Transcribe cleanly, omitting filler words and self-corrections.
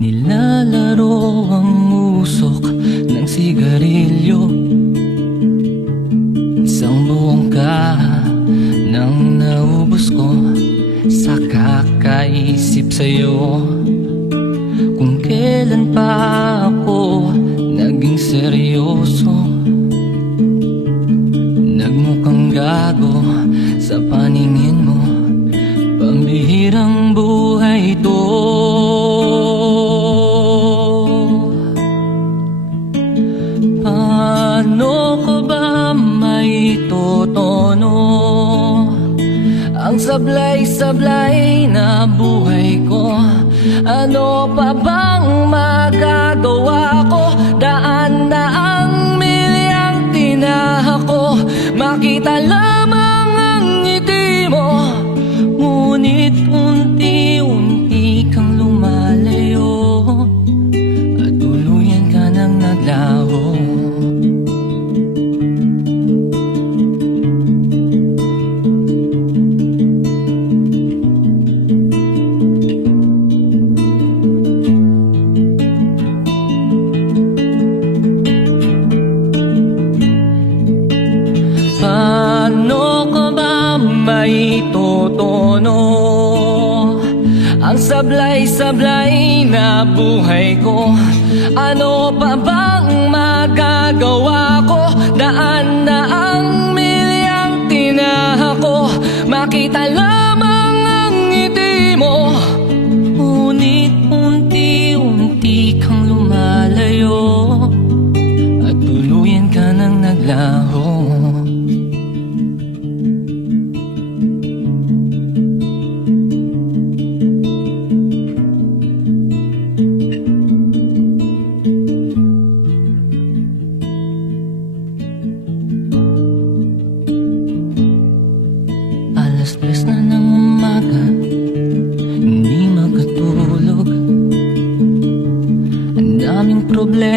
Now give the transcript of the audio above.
Nilalaro ang usok ng sigarilyo. Isang buong ka nang naubos ko sa kakaisip sa'yo. Kung kailan pa ako naging seryoso, nagmukhang gago sa paningin mo. Pambihirang buhay ito. Paano ko ba maitutono ang sablay-sablay na buhay ko? Ano pa bang magagawa ko? Daan na ang milyang tinahak ko. Makita lamang ang ngiti mo, ngunit unti-unti kang lumalayo at tuluyan ka nang naglaho. Paano ko ba maitutono ang sablay-sablay na buhay ko? Ano pa bang magagawa ko? Daan na ang milyang tinahak ko. Makita lamang ang ngiti mo, ngunit unti-unti kang lumalayo at tuluyan ka nang naglaho. Alas 3 na ng umaga, hindi makatulog. Ang daming problema.